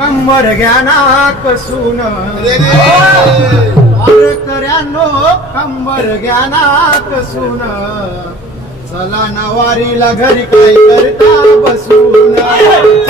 कंबर ज्ञाना कसून. वारकऱ्यानो कंबर ज्ञाना कसून. चला नवारीला घरी काय करता बसून.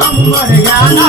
कमर गाना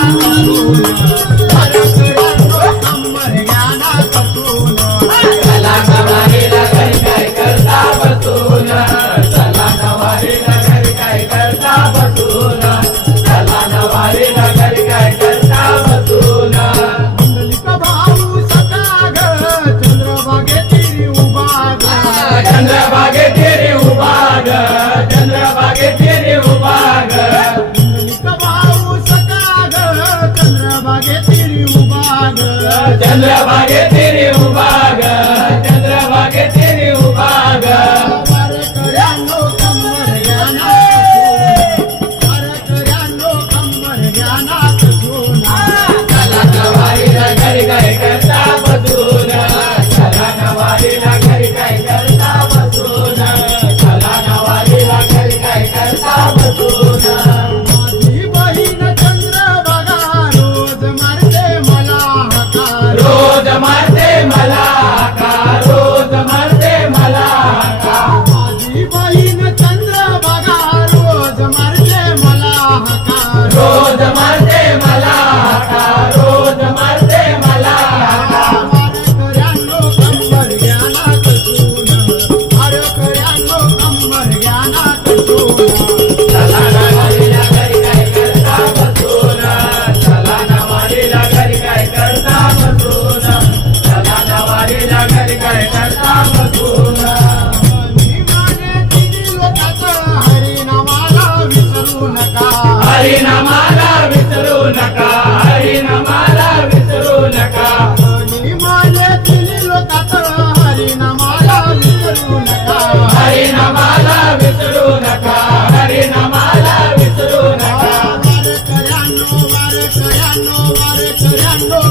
yeah. హరినామాల విసరు నక హరినామాల విసరు నక. హరినామాల విసరు నక. హరినామాల విసరు నక. హరినామాల విసరు నక వారే కయాను వారే కయాను వారే కయాను